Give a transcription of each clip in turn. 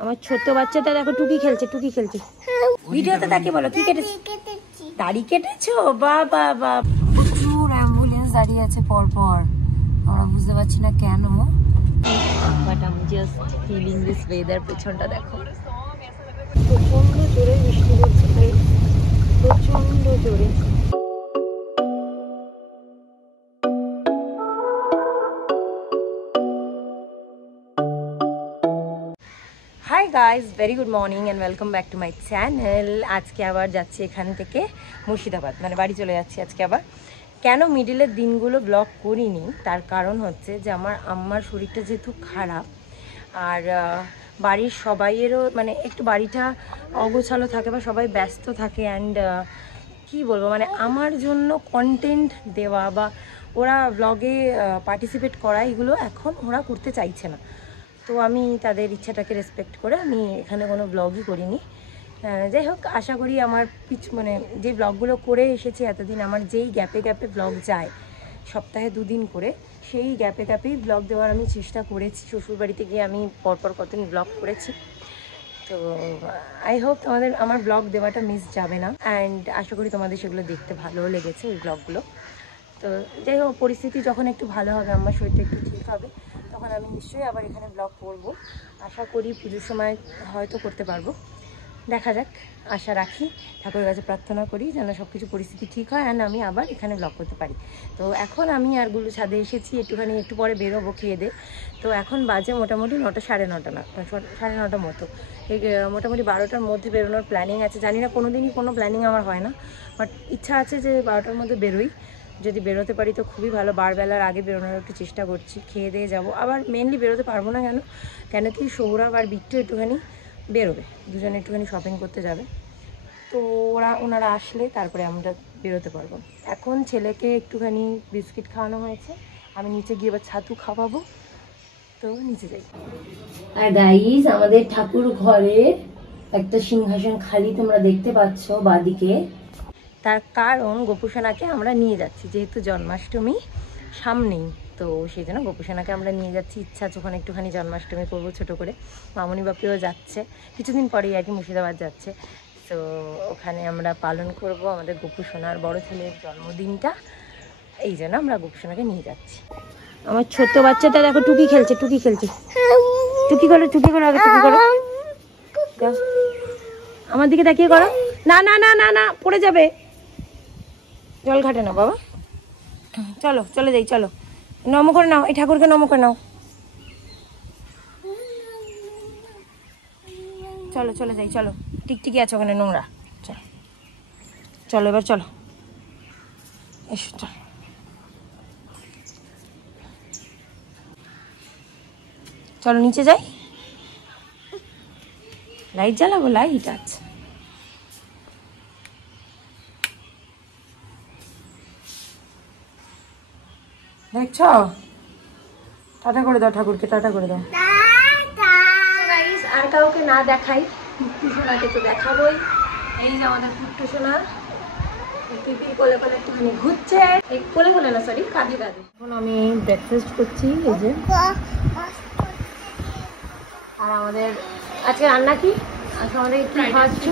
আমার ছোট বাচ্চাটা দেখো টুকি খেলছে ভিডিওতে তাকে বলো কি কেটেছো? দাড়ি কেটেছো? বাবা বাবা, প্রচুর অ্যাম্বুলেন্স দাঁড়িয়ে আছে পরপর, আমরা বুঝতে পারছি না কেন, বাট আমি জাস্ট ফিলিং দিস ওয়েদার। পেছনটা দেখো, প্রচন্ড জোরে বৃষ্টি পড়ছে, প্রচন্ড জোরে। Hi guys, very good morning and welcome back to my channel. আজকে আবার যাচ্ছি এখান থেকে মুর্শিদাবাদ, মানে বাড়ি চলে যাচ্ছি আজকে আবার। কেন মিডিলের দিনগুলো ব্লগ করিনি, তার কারণ হচ্ছে যে আমার আম্মার শরীরটা যেহেতু খারাপ, আর বাড়ির সবাইয়েরও মানে একটু বাড়িটা অগোছালো থাকে বা সবাই ব্যস্ত থাকে, অ্যান্ড কি বলবো, মানে আমার জন্য কন্টেন্ট দেওয়া বা ওরা ব্লগে পার্টিসিপেট করা, এগুলো এখন ওরা করতে চাইছে না। তো আমি তাদের ইচ্ছাটাকে রেসপেক্ট করে আমি এখানে কোনো ব্লগই করিনি। যাই হোক, আশা করি আমার মানে যে ব্লগগুলো করে এসেছি এতদিন, আমার যেই গ্যাপে গ্যাপে ব্লগ যায় সপ্তাহে 2 দিন করে, সেই গ্যাপে গ্যাপেই ব্লগ দেওয়ার আমি চেষ্টা করেছি। শ্বশুরবাড়িতে গিয়ে আমি পরপর কতদিন ব্লগ করেছি, তো আই হোপ তোমাদের আমার ব্লগ দেওয়াটা মিস যাবে না, অ্যান্ড আশা করি তোমাদের সেগুলো দেখতে ভালোও লেগেছে ওই ব্লগগুলো। তো যাই হোক, পরিস্থিতি যখন একটু ভালো হবে, আমার শরীরটা একটু ঠিক হবে, তখন আমি নিশ্চয়ই আবার এখানে ব্লগ করবো। আশা করি পুজোর সময় হয়তো করতে পারবো, দেখা যাক, আশা রাখি, ঠাকুরের কাছে প্রার্থনা করি যেন সব কিছু পরিস্থিতি ঠিক হয় আর আমি আবার এখানে ব্লগ করতে পারি। তো এখন আমি আর গুলো ছাদে এসেছি, একটু পরে বেরোবো খেয়ে দে। তো এখন বাজে মোটামুটি 9টা, সাড়ে 9টা না, 9:30 মতো, এই মোটামুটি 12টার মধ্যে বেরোনোর প্ল্যানিং আছে। জানি না, কোনো দিনই কোনো প্ল্যানিং আমার হয় না, বাট ইচ্ছা আছে যে 12টার মধ্যে বেরোই। যদি বেরোতে পারি তো খুবই ভালো, বারবেলার আগে বেরোনোর একটু চেষ্টা করছি, খেয়ে দিয়ে যাবো। আবার মেনলি বেরোতে পারবো না কেন কি সৌরভ আর বিট্টু একটুখানি বেরোবে, দুজনে একটুখানি শপিং করতে যাবে, তো ওনারা আসলে তারপরে আমরা বেরোতে পারবো। এখন ছেলেকে একটুখানি বিস্কিট খাওয়ানো হয়েছে, আমি নিচে গিয়ে এবার ছাতু খাওয়াবো, তো নিচে যাই। আর গাইস, আমাদের ঠাকুর ঘরে একটা সিংহাসন খালি তোমরা দেখতে পাচ্ছ বাদিকে, তার কারণ গোপুসোনাকে আমরা নিয়ে যাচ্ছি, যেহেতু জন্মাষ্টমী সামনেই, তো সেই জন্য গোপুসোনাকে আমরা নিয়ে যাচ্ছি। ইচ্ছা আছে ওখানে একটুখানি জন্মাষ্টমী করবো ছোটো করে, মামনি বাপিও যাচ্ছে কিছুদিন পরেই আর কি, মুর্শিদাবাদ যাচ্ছে, তো ওখানে আমরা পালন করব আমাদের গোপুসোনার বড় ছেলের জন্মদিনটা, এই জন্য আমরা গোপুসোনাকে নিয়ে যাচ্ছি। আমার ছোট বাচ্চাটা দেখো টুকি খেলছে টুকি করো আগে, টুকি করো, আমার দিকে তাকিয়ে করো, না না না না না পড়ে যাবে, জল ঘাটে না বাবা, চলো চলে যাই, চলো নম করে নাও, এই ঠাকুরকে নম করে নাও, চলো চলে যাই, চলো টিকটিকি আছে ওখানে নোংরা, চলো এবার চলো, এসো চলো, চলো নিচে যাই, লাইট জ্বালাবো, লাইট আছে, দেখছ, টাটা করে দাও ঠাকুরকে, টাটা করে দাও। আর কাউকে না দেখাই, পুট্টু সোনাকে তো দেখাবোই। এই যে আমাদের পুট্টু সোনা পিপির কোলে কোলে একটুখানি ঘুরছে, এই কোলে কোলে না, সরি কাঁধে কাঁধে। এখন আমি ব্রেকফাস্ট করছি, এই যে, আর আমাদের আজকে রান্না কি, আজকে আমাদের কি খাওয়াচ্ছে,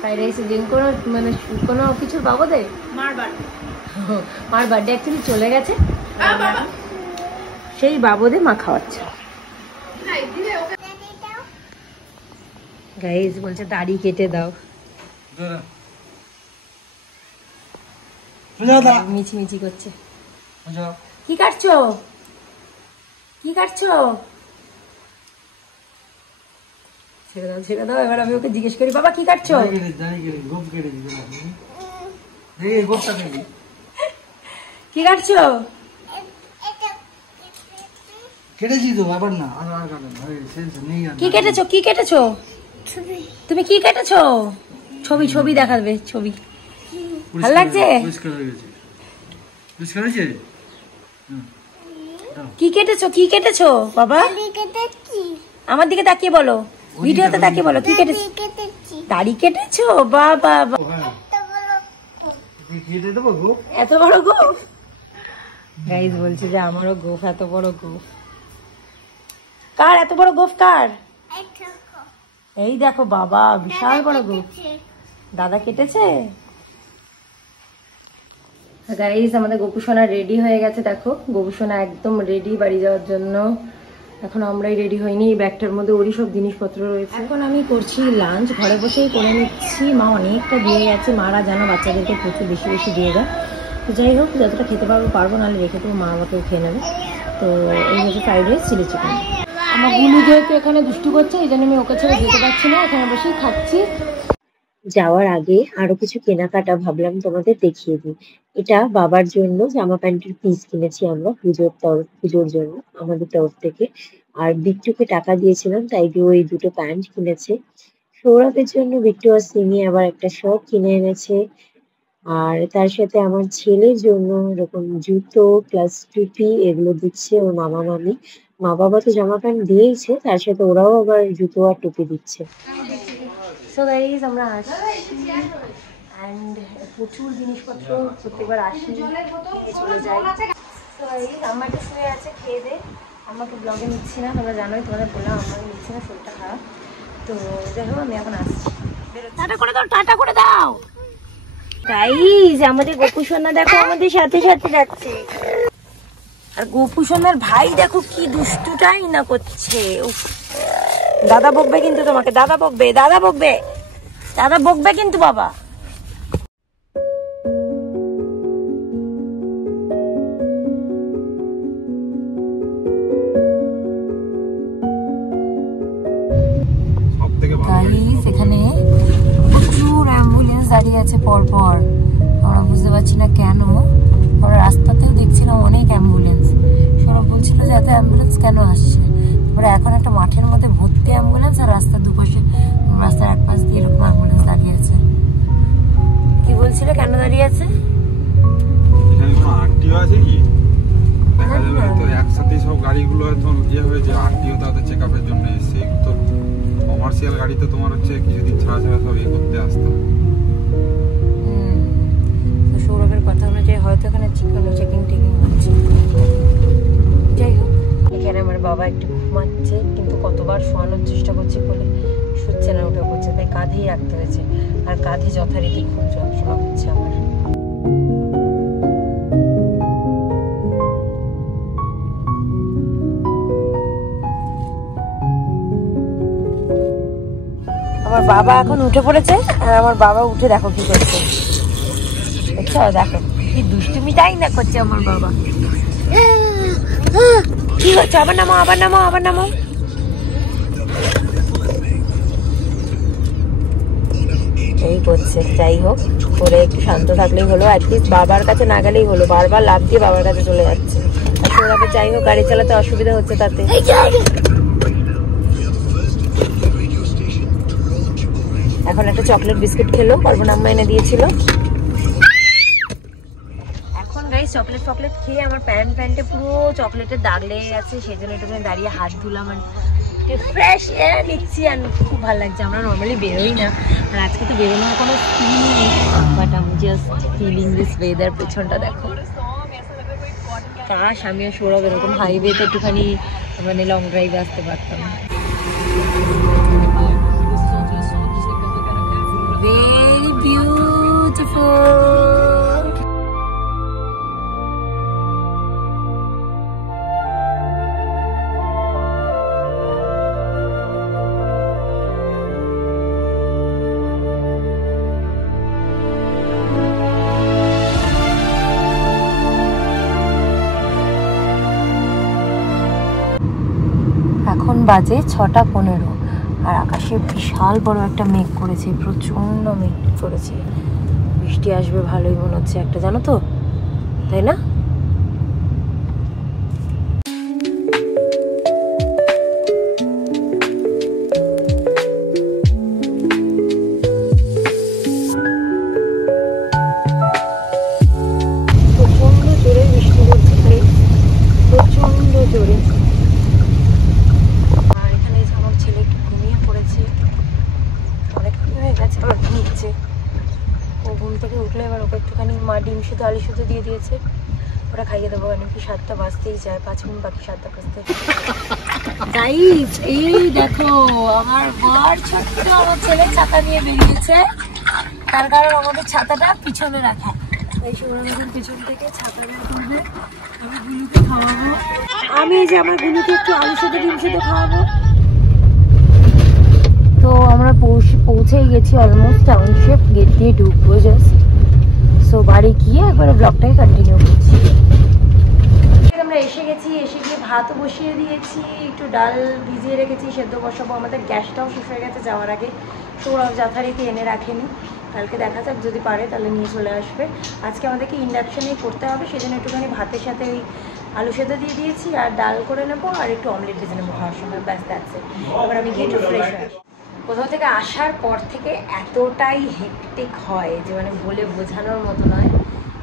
ফ্রাইড রাইস, দিন কোনো মানে কোনো কিছুর বাবদে, মার বার্থডে অ্যাকচুয়ালি চলে গেছে, সেই বাবদে মা খাওয়াচ্ছে। গাইস বলছে দাড়ি কেটে দাও, মিছি করছে, কি কাটছো ছেড়ে দাও। এবার আমি ওকে জিজ্ঞেস করি, বাবা কি কাটছো, কি কাটছো, কি কেটেছো তুমি, কি কেটেছো, ছবি দেখাবে, ছবি ভালো লাগছে, কি কেটেছো বাবা, আমার দিকে তাকিয়ে বলো, ভিডিওতে তাকিয়ে বলো, কি কেটেছো, দাড়ি কেটেছো, বাবা এত বড় গোফ, গাইস বলছে যে আমারও গোফ, এত বড় গোফ কার, এত বড় গোফ কার, এই দেখো বাবা, বিশাল বড় গোপ। দাদা কেটেছে। গাইস, আমাদের গোপুসোনা রেডি হয়ে গেছে। দেখো গোপুসোনা একদম রেডি বাড়ি যাওয়ার জন্য। এখন আমরাই রেডি হইনি, এই ব্যাগটার মধ্যে ওরই সব জিনিসপত্র রয়েছে। এখন আমি করছি লাঞ্চ, ঘরে বসেই করে নিচ্ছি। মা অনেকটা দিয়ে গেছে, মারা যেন বাচ্চাদেরকে প্রচুর বেশি বেশি দিয়ে যায়। তো যাই হোক, যতটা খেতে পারবো নাহলে রেখে দেবো, মা আমাকেও খেয়ে নেবে। তো এই হচ্ছে ফ্রাইড রাইস, চিলি চিকেন। আমার গুলু যেহেতু এখানে দুষ্টু করছে, এই জন্য আমি ওকে ছেড়ে যেতে পারছি না, এখানে বসেই খাচ্ছি। যাওয়ার আগে আরো কিছু কেনাকাটা ভাবলাম তোমাদের দেখিয়ে দিই। এটা বাবার জন্য জামা প্যান্টের পিস কিনেছি আমরা পুজোর জন্য আমাদের তরফ থেকে। আর বিট্টুকে টাকা দিয়েছিলাম, তাই দিয়ে ওই দুটো প্যান্ট কিনেছে। সৌরভের জন্য বিট্টু আর সিমি আবার একটা শর্ট কিনে এনেছে। আর তার সাথে আমার ছেলের জন্য এরকম জুতো প্লাস টুপি এগুলো দিচ্ছে ওর মামা মামি। মা বাবা তো জামা প্যান্ট দিয়েইছে, তার সাথে ওরাও আবার জুতো আর টুপি দিচ্ছে। সো গাইস, আমরা আসছি অ্যান্ড প্রচুর জিনিসপত্র, প্রত্যেকবার আসি চলে যাই। সো গাইস, আমাকে শুয়ে আছে খেয়ে দে। আমাকে ব্লগে নিচ্ছি না, তোমরা জানোই, তোমাদের বললাম আমাকে নিচ্ছি না, শরীরটা খারাপ। তো যাই হোক, আমি এখন আসছি। টাটা করে দাও, টাটা করে দাও। গাইস, আমাদের গোপুসোনা দেখো আমাদের সাথে সাথে যাচ্ছে। আর গোপুসোনার ভাই দেখো কি দুষ্টুটাই না করছে। দাদা বকবে কিন্তু তোমাকে, দাদা বকবে, দাদা বকবে, দাদা বকবে কিন্তু বাবা। এখানে প্রচুর অ্যাম্বুলেন্স দাঁড়িয়ে আছে পরপর, আমরা বুঝতে পারছি না কেন। আমরা রাস্তাতেও দেখছি না অনেক অ্যাম্বুলেন্স। সৌরভ বলছিল যে এত অ্যাম্বুলেন্স কেন আসছে। তারপরে এখন একটা মাঠের মধ্যে ভর্তি অ্যাম্বুলেন্স, আর রাস্তার দুপাশে, রাস্তার এক পাশ দিয়ে এরকম অ্যাম্বুলেন্স দাঁড়িয়ে আছে। কি বলছিল, কেন দাঁড়িয়ে আছে? একসাথে সব গাড়িগুলো হয়তো ইয়ে হয়েছে, আরটিও তাদের চেক আপের জন্য এসছে। তো কমার্শিয়াল গাড়িতে তোমার হচ্ছে কিছুদিন ছাড়া ছাড়া সব ইয়ে করতে আসতো। সৌরভের কথা অনুযায়ী হয়তো এখানে চেকিং হচ্ছে। যাই হোক, এখানে আমার বাবা একটু ঘুমাচ্ছে, কিন্তু কতবার শোয়ানোর চেষ্টা করছি বলে শুচ্ছে না, উঠে পড়ছে, তাই কাঁধেই রাখতে হয়েছে। আর কাঁধে যথারীতি খুব যন্ত্রণা হচ্ছে আমার। আমার বাবা এখন উঠে পড়েছে, আর আমার বাবা উঠে দেখো কি করছে, দেখছো? দেখো কি দুষ্টুমিটাই না করছে আমার বাবা। কি হচ্ছে? আবার নামো, আবার নামো, আবার নামো। এই করছে। যাই হোক, করে একটু শান্ত থাকলেই হলো, অ্যাটলিস্ট বাবার কাছে না গেলেই হলো। বারবার লাফ দিয়ে বাবার কাছে চলে যাচ্ছে। আর সৌরভের যাই হোক গাড়ি চালাতে অসুবিধা হচ্ছে তাতে। এখন একটা চকলেট বিস্কুট খেলো, কল্পনাম্মা এনে দিয়েছিল। এখন গাইস চকলেট ফকলেট খেয়ে আমার প্যান্টে পুরো চকলেটের দাগ লেগে গেছে, সেই জন্য একটু দাঁড়িয়ে হাত ধুলাম আর ফ্রেশ এয়ার নিচ্ছি। আর খুব ভালো লাগছে। আমরা নর্মালি বেরোই না, আর আজকে তো বেরোনোর কোনো স্কিম নেই, বাট আমি জাস্ট ফিলিং দিস ওয়েদার। পেছনটা দেখো, কাশ আমিও সৌরভ এরকম হাইওয়েতে একটুখানি মানে লং ড্রাইভে আসতে পারতাম। Very beautiful. এখন বাজে 6:15, আর আকাশে বিশাল বড় একটা মেঘ করেছে, প্রচন্ড মেঘ করেছে। বৃষ্টি আসবে ভালোই মনে হচ্ছে একটা, জানো তো, তাই না? প্রচন্ড জোরে বৃষ্টি হচ্ছে, প্রচন্ড জোরে। আর এখানে আমার ছেলে একটু ঘুমিয়ে পড়েছে, অনেকক্ষণ হয়ে গেছে আবার ঘুমিয়েছে। ও ঘুম থেকে উঠলে এবার ওকে একটুখানি মা ডিম শুধু আলু শুধু দিয়ে দিয়েছে, ওরা খাইয়ে দেবো। কেন কি 7টা বাজতেই যায়, 5 মিনিট বাকি 7টা বাজতে। গাইস এই দেখো আমার বর ছোট্ট আমার ছেলে ছাতা নিয়ে বেরিয়েছে, তার কারণ আমাদের ছাতাটা পিছনে রাখা। এই সুরঙ্গের পিছন থেকে ছাতা বের করবে, আমি গুলুকে খাওয়াবো। আমি এই যে আমার গুলুকে একটু আলু সেদ্ধ ডিম সেদ্ধ খাওয়াবো। তো আমরা পৌঁছেই গেছি অলমোস্ট টাউনশিপ, গেট দিয়ে ঢুকবো জাস্ট। সো বাড়ি গিয়ে একবারে ব্লগটাকে কন্টিনিউ করছি। আমরা এসে গেছি, এসে গিয়ে ভাতও বসিয়ে দিয়েছি, একটু ডাল ভিজিয়ে রেখেছি, সেদ্ধ বসাবো। আমাদের গ্যাসটাও শেষ হয়ে গেছে যাওয়ার আগে, সৌরভ যথারীতি এনে রাখেনি। কালকে দেখা যাক, যদি পারে তাহলে নিয়ে চলে আসবে। আজকে আমাদেরকে ইন্ডাকশনেই করতে হবে, সেজন্য একটুখানি ভাতের সাথে ওই আলু সেদ্ধ দিয়ে দিয়েছি, আর ডাল করে নেবো, আর একটু অমলেট ভেজে নেবো খাওয়ার সময়, ব্যাস দ্যাটস ইট। এবার আমি গিয়ে একটু ফ্রেশ হয়ে আসি। কোথাও থেকে আসার পর থেকে এতটাই হেক্টিক হয় যে মানে বলে বোঝানোর মতো নয়।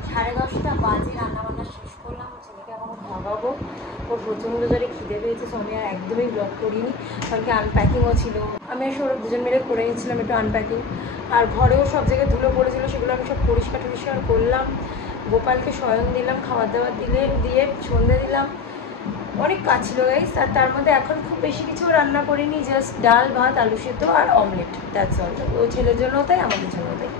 10:30 বাজে, রান্নাবান্না শেষ করলাম, ছেলেকে এখনও খাওয়াবো। ওর প্রচণ্ড জোরে খিদে পেয়েছে, সো আমি আর একদমই ব্লগ করিনি, কারণ কি আনপ্যাকিংও ছিল। আমি আর সৌরভ দুজন মিলে করে নিচ্ছিলাম একটু আনপ্যাকিং, আর ঘরেও সব জায়গায় ধুলো পড়েছিল, সেগুলো আমি সব পরিষ্কার করলাম। গোপালকে শয়ন দিলাম, খাবার দাবার দিয়ে সন্ধে দিলাম। অনেক কাজ ছিল গাইস, আর তার মধ্যে এখন খুব বেশি কিছু রান্না করিনি, জাস্ট ডাল ভাত আলু সেদ্ধ আর অমলেট, দ্যাটস অল। ও ছেলের জন্য তাই, আমাদের জন্য তাই।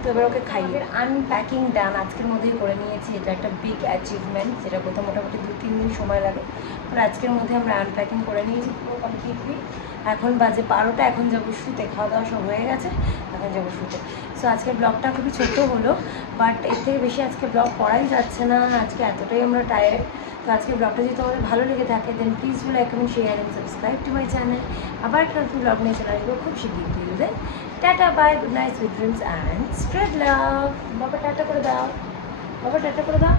তো এবার ওকে খাইয়ে আনপ্যাকিং ডান আজকের মধ্যেই করে নিয়েছি। এটা একটা বিগ অ্যাচিভমেন্ট, যেটা কোথাও মোটামুটি 2-3 দিন সময় লাগে, আর আজকের মধ্যে আমরা আনপ্যাকিং করে নিয়েছি পুরো কমপ্লিটলি। এখন বাজে 12টা, এখন যাবো শুতে, খাওয়া দাওয়া সব হয়ে গেছে, এখন যাবো শুতে। সো আজকের ব্লগটা খুবই ছোটো হলো, বাট এর থেকে বেশি আজকে ব্লগ করাই যাচ্ছে না, আজকে এতটাই আমরা টায়ার্ড। তো আজকের ব্লগটা যদি তোমাদের ভালো লেগে থাকে, then please do like, comment, share and subscribe to my channel. আবার একটা নতুন ব্লগ নিয়ে চলে আসবো খুব শীঘ্রই। Then tata, bye, good night, sweet dreams and spread love. বাবা টাটা করে দাও, বাবা টাটা করে দাও।